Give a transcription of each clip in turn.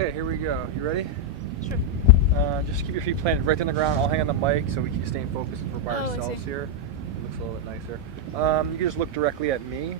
Okay, here we go. You ready? Sure. Just keep your feet planted right on the ground. I'll hang on the mic so we keep staying focused since we're by I ourselves see. here. It looks a little bit nicer. You can just look directly at me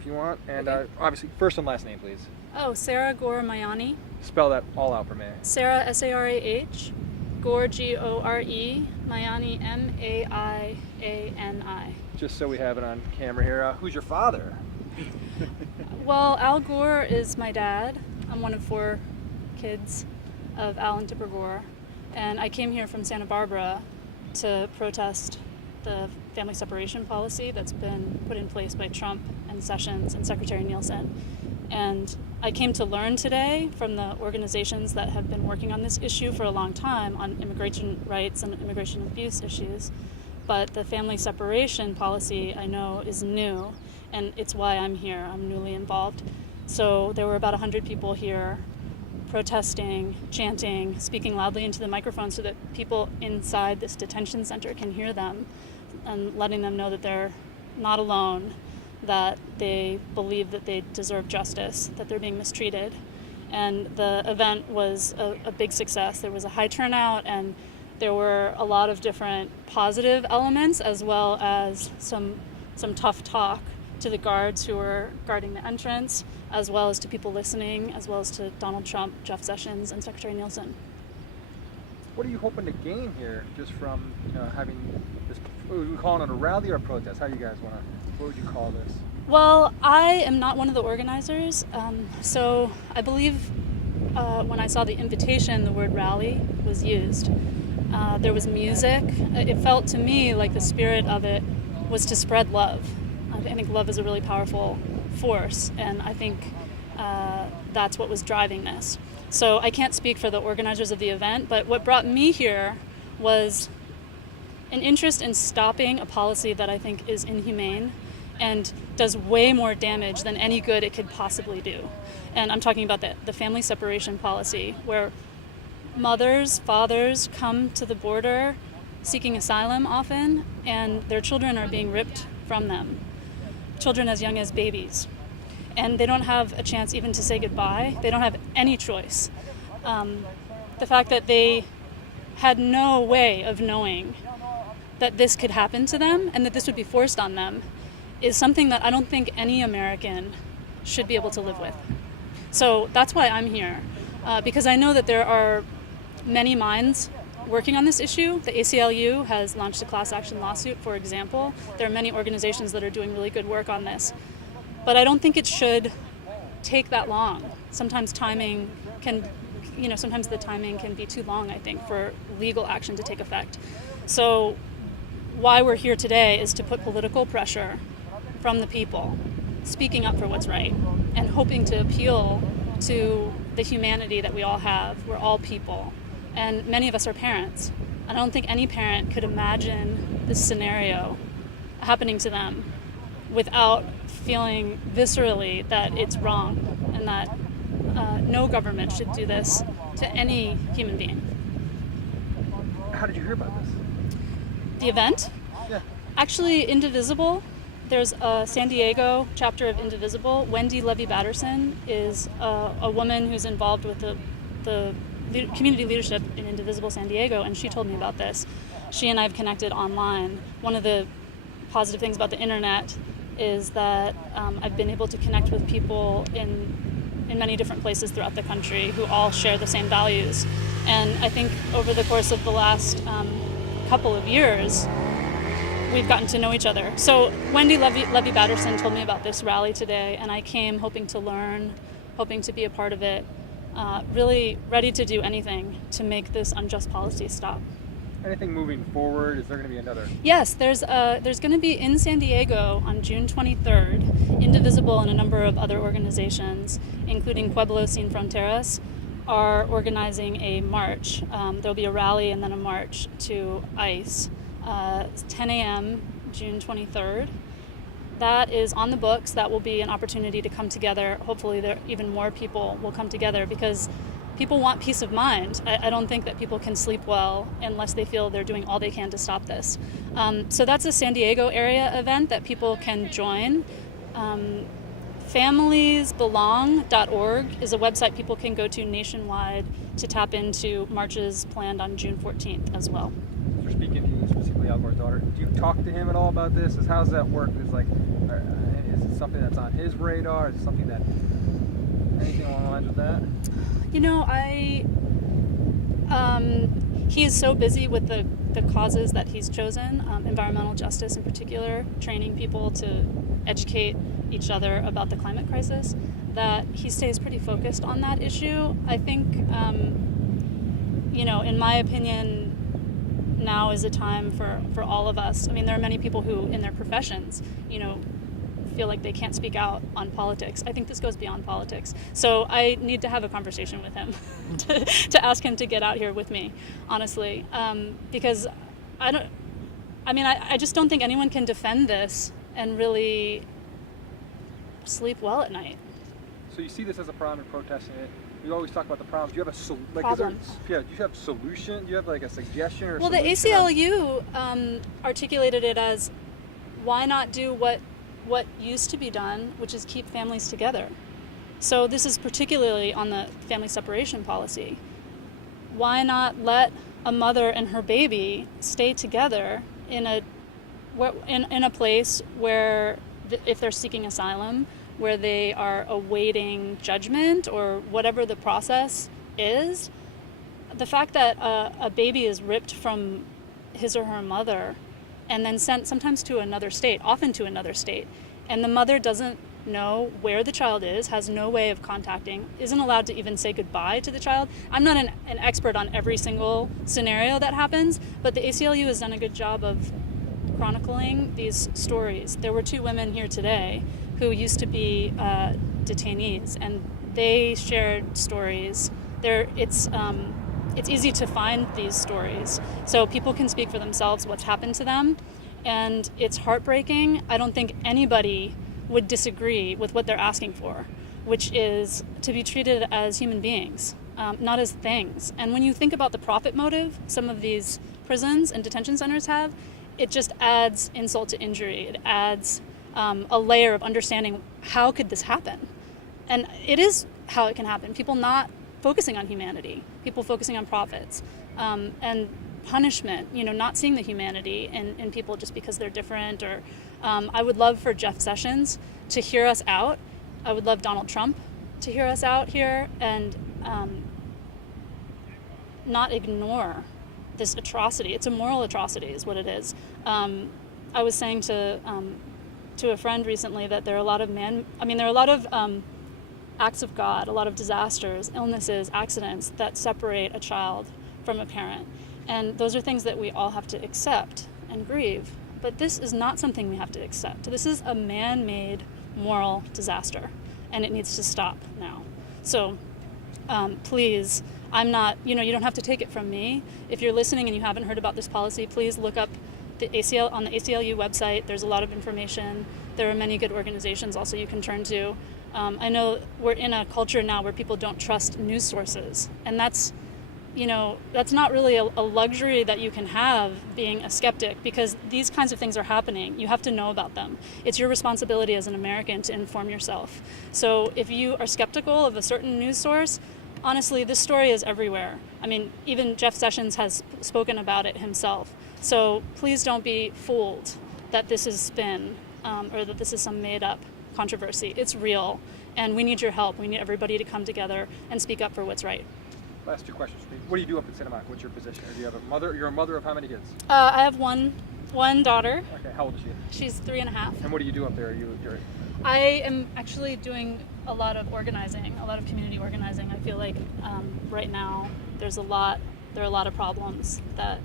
if you want. And Okay. obviously, first and last name, please. Oh, Sarah Gore Mayani. Spell that all out for me. Sarah, S-A-R-A-H. Gore, G-O-R-E. Mayani, M-A-I-A-N-I. Just so we have it on camera here. Who's your father? Well, Al Gore is my dad. I'm one of 4 kids of Al and Tipper Gore. And I came here from Santa Barbara to protest the family separation policy that's been put in place by Trump and Sessions and Secretary Nielsen. And I came to learn today from the organizations that have been working on this issue for a long time on immigration rights and immigration abuse issues. But the family separation policy I know is new, and it's why I'm here. I'm newly involved. So there were about 100 people here protesting, chanting, speaking loudly into the microphone so that people inside this detention center can hear them, and letting them know that they're not alone, that they believe that they deserve justice, that they're being mistreated. And the event was a big success. There was a high turnout, and there were a lot of different positive elements, as well as some tough talk to the guards who were guarding the entrance, as well as to people listening, as well as to Donald Trump, Jeff Sessions, and Secretary Nielsen. What are you hoping to gain here just from having this? Are we calling it a rally or a protest? How do you guys want to? What would you call this? Well, I am not one of the organizers, so I believe when I saw the invitation, the word rally was used. There was music. It felt to me like the spirit of it was to spread love. I think love is a really powerful force, and I think that's what was driving this. So I can't speak for the organizers of the event, but what brought me here was an interest in stopping a policy that I think is inhumane and does way more damage than any good it could possibly do. And I'm talking about the family separation policy, where mothers, fathers come to the border seeking asylum often, and their children are being ripped from them. Children as young as babies. And they don't have a chance even to say goodbye. They don't have any choice. The fact that they had no way of knowing that this could happen to them and that this would be forced on them is something that I don't think any American should be able to live with. So that's why I'm here, because I know that there are many minds working on this issue. The ACLU has launched a class action lawsuit, for example. There are many organizations that are doing really good work on this. But I don't think it should take that long. Sometimes the timing can be too long, I think, for legal action to take effect. So why we're here today is to put political pressure from the people, speaking up for what's right, and hoping to appeal to the humanity that we all have. We're all people. And many of us are parents. I don't think any parent could imagine this scenario happening to them without feeling viscerally that it's wrong and that no government should do this to any human being. How did you hear about this? The event? Yeah. Actually, Indivisible. There's a San Diego chapter of Indivisible. Wendy Levy-Batterson is a woman who's involved with the community leadership in Indivisible San Diego, and she told me about this. She and I have connected online. One of the positive things about the internet is that I've been able to connect with people in many different places throughout the country who all share the same values. And I think over the course of the last couple of years, we've gotten to know each other. So Wendy Levy-Batterson told me about this rally today, and I came hoping to learn, hoping to be a part of it, really ready to do anything to make this unjust policy stop. Anything moving forward? Is there going to be another? Yes, there's going to be in San Diego on June 23rd, Indivisible and a number of other organizations, including Pueblos Sin Fronteras, are organizing a march. There'll be a rally and then a march to ICE. 10 a.m. June 23rd. That is on the books. That will be an opportunity to come together. Hopefully even more people will come together because people want peace of mind. I don't think that people can sleep well unless they feel they're doing all they can to stop this. So that's a San Diego area event that people can join. familiesbelong.org is a website people can go to nationwide to tap into marches planned on June 14th as well. You're speaking to you specifically, Alvar's daughter. Do you talk to him at all about this? How does that work? Is it something that's on his radar? Is it something that, anything along the lines with that? You know, he is so busy with the causes that he's chosen, environmental justice in particular, training people to educate each other about the climate crisis, that he stays pretty focused on that issue. I think, in my opinion, now is a time for all of us. I mean, there are many people who, in their professions, feel like they can't speak out on politics. I think this goes beyond politics. So I need to have a conversation with him to ask him to get out here with me, honestly, because I just don't think anyone can defend this and really sleep well at night. So you see this as a problem in protesting it. You always talk about the problems. Do you have Problems. Do you have solution? Do you have like a suggestion or Well, the ACLU articulated it as, why not do what used to be done, which is keep families together. So this is particularly on the family separation policy. Why not let a mother and her baby stay together in a place where, if they're seeking asylum, where they are awaiting judgment or whatever the process is? The fact that a baby is ripped from his or her mother and then sent sometimes to another state, often to another state, and the mother doesn't know where the child is, has no way of contacting, isn't allowed to even say goodbye to the child. I'm not an expert on every single scenario that happens, but the ACLU has done a good job of chronicling these stories. There were 2 women here today who used to be detainees, and they shared stories. It's easy to find these stories, so people can speak for themselves what's happened to them, and it's heartbreaking. I don't think anybody would disagree with what they're asking for, which is to be treated as human beings, not as things. And when you think about the profit motive some of these prisons and detention centers have, it just adds insult to injury. It adds a layer of understanding, how could this happen? And it is how it can happen. People not focusing on humanity, people focusing on profits, and punishment, not seeing the humanity in people just because they're different. Or I would love for Jeff Sessions to hear us out. I would love Donald Trump to hear us out here and not ignore this atrocity. It's a moral atrocity is what it is. I was saying to a friend recently that there are a lot of acts of God, a lot of disasters, illnesses, accidents that separate a child from a parent. And those are things that we all have to accept and grieve. But this is not something we have to accept. This is a man-made moral disaster, and it needs to stop now. So please, I'm not, you don't have to take it from me. If you're listening and you haven't heard about this policy, please look up on the ACLU website. There's a lot of information. There are many good organizations also you can turn to. I know we're in a culture now where people don't trust news sources, and that's not really a luxury that you can have being a skeptic, because these kinds of things are happening. You have to know about them. It's your responsibility as an American to inform yourself. So if you are skeptical of a certain news source, honestly, this story is everywhere. I mean, even Jeff Sessions has spoken about it himself. So please don't be fooled that this is spin or that this is some made-up controversy. It's real, and we need your help. We need everybody to come together and speak up for what's right. Last 2 questions for me. What do you do up in Santa Monica? What's your position? Do you have a mother? You're a mother of how many kids? I have one daughter. Okay, how old is she? She's 3.5. And what do you do up there? I am actually doing a lot of organizing, a lot of community organizing. I feel like right now there are a lot of problems that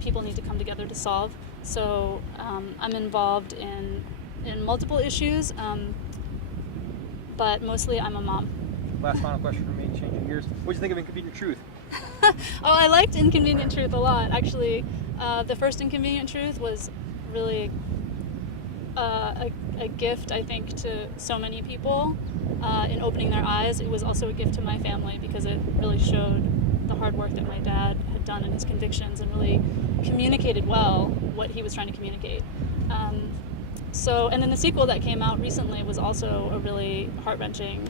people need to come together to solve. So I'm involved in multiple issues, but mostly I'm a mom. Last final question for me, changing gears. What do you think of Inconvenient Truth? I liked Inconvenient Truth a lot, actually. The first Inconvenient Truth was really a gift, I think, to so many people in opening their eyes. It was also a gift to my family because it really showed the hard work that my dad had done in his convictions and really communicated well what he was trying to communicate. So, and then the sequel that came out recently was also a really heart-wrenching,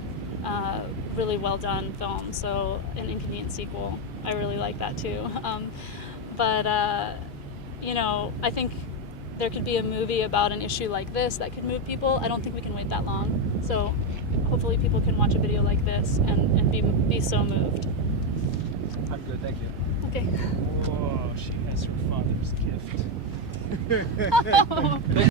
really well-done film. So, an Inconvenient sequel. I really like that too. But you know, I think there could be a movie about an issue like this that could move people. I don't think we can wait that long. So, hopefully, people can watch a video like this and be so moved. I'm good, thank you. Okay. Whoa, she has her father's gift. Oh.